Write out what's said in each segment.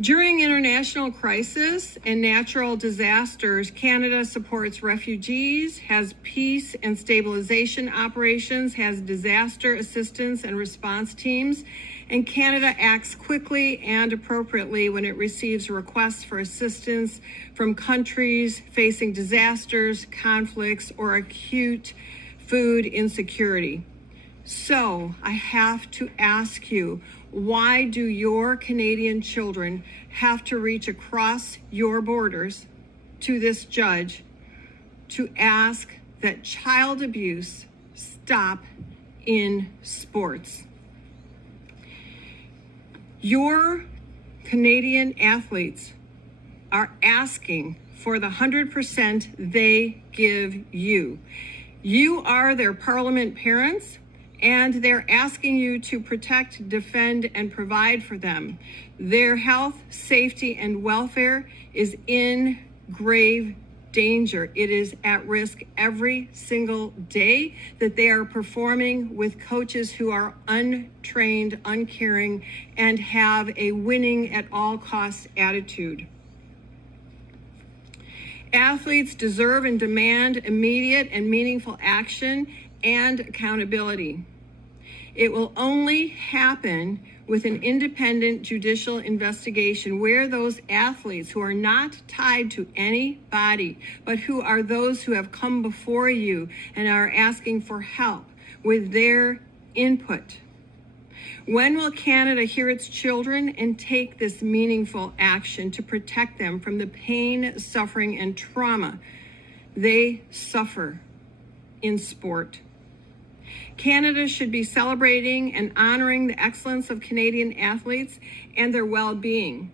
During international crisis and natural disasters, Canada supports refugees, has peace and stabilization operations, has disaster assistance and response teams, and Canada acts quickly and appropriately when it receives requests for assistance from countries facing disasters, conflicts, or acute food insecurity. So I have to ask you, why do your Canadian children have to reach across your borders to this judge to ask that child abuse stop in sports? Your Canadian athletes are asking for the 100% they give you. You are their parliament parents, and they're asking you to protect, defend, and provide for them. Their health, safety, and welfare is in grave danger. It is at risk every single day that they are performing with coaches who are untrained, uncaring, and have a winning at all costs attitude. Athletes deserve and demand immediate and meaningful action and accountability. It will only happen with an independent judicial investigation where those athletes who are not tied to any body, but who are those who have come before you and are asking for help with their input. When will Canada hear its children and take this meaningful action to protect them from the pain, suffering, and trauma they suffer in sport? Canada should be celebrating and honoring the excellence of Canadian athletes and their well-being,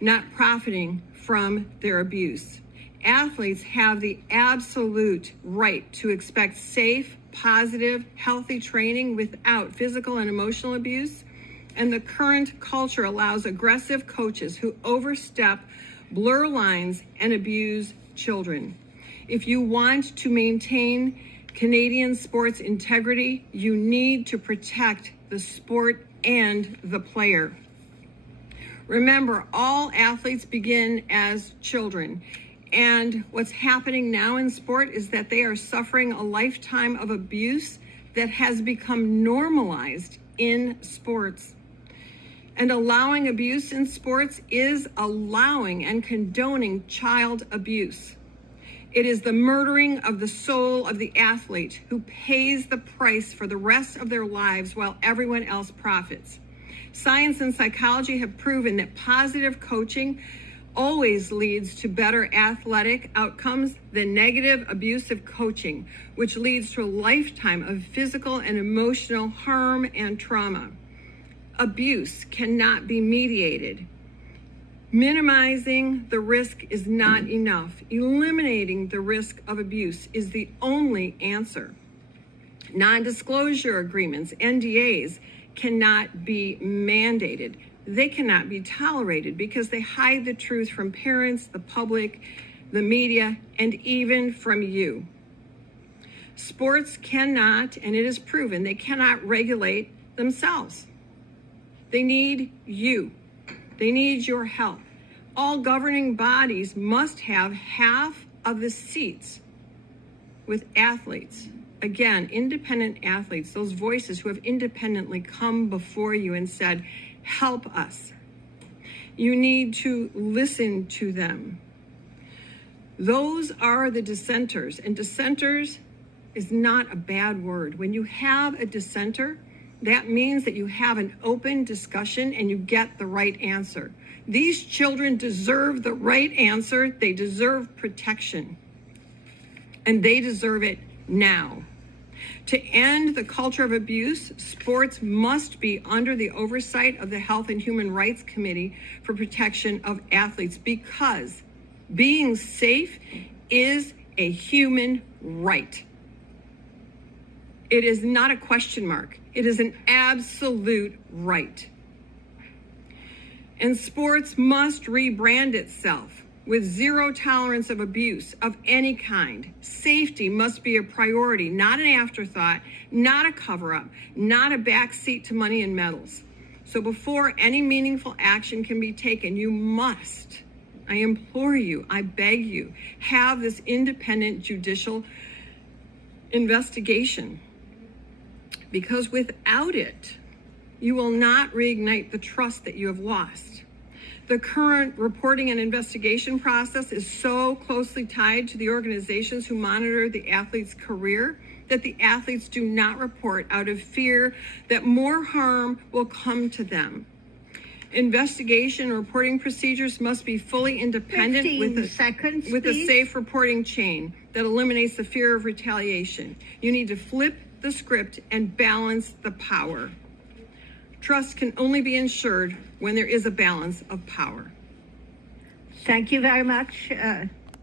not profiting from their abuse. Athletes have the absolute right to expect safe, positive, healthy training without physical and emotional abuse, and the current culture allows aggressive coaches who overstep, blur lines, and abuse children. If you want to maintain Canadian sports integrity, you need to protect the sport and the player. Remember, all athletes begin as children, and what's happening now in sport is that they are suffering a lifetime of abuse that has become normalized in sports. And allowing abuse in sports is allowing and condoning child abuse. It is the murdering of the soul of the athlete who pays the price for the rest of their lives while everyone else profits. Science and psychology have proven that positive coaching always leads to better athletic outcomes than negative, abusive coaching, which leads to a lifetime of physical and emotional harm and trauma. Abuse cannot be mediated. Minimizing the risk is not enough. Eliminating the risk of abuse is the only answer. Non-disclosure agreements, NDAs, cannot be mandated. They cannot be tolerated because they hide the truth from parents, the public, the media, and even from you. Sports cannot, and it is proven, they cannot regulate themselves. They need you. They need your help. All governing bodies must have half of the seats with athletes. Again, independent athletes, those voices who have independently come before you and said, help us. You need to listen to them. Those are the dissenters, and dissenters is not a bad word. When you have a dissenter, that means that you have an open discussion and you get the right answer. These children deserve the right answer. They deserve protection, and they deserve it now. To end the culture of abuse, sports must be under the oversight of the Health and Human Rights Committee for Protection of Athletes, because being safe is a human right. It is not a question mark. It is an absolute right. And sports must rebrand itself with zero tolerance of abuse of any kind. Safety must be a priority, not an afterthought, not a cover-up, not a backseat to money and medals. So before any meaningful action can be taken, you must, I implore you, I beg you, have this independent judicial investigation. Because without it, you will not reignite the trust that you have lost. The current reporting and investigation process is so closely tied to the organizations who monitor the athlete's career that the athletes do not report out of fear that more harm will come to them. Investigation and reporting procedures must be fully independent with a safe reporting chain that eliminates the fear of retaliation. You need to flip the script and balance the power. Trust can only be ensured when there is a balance of power. Thank you very much.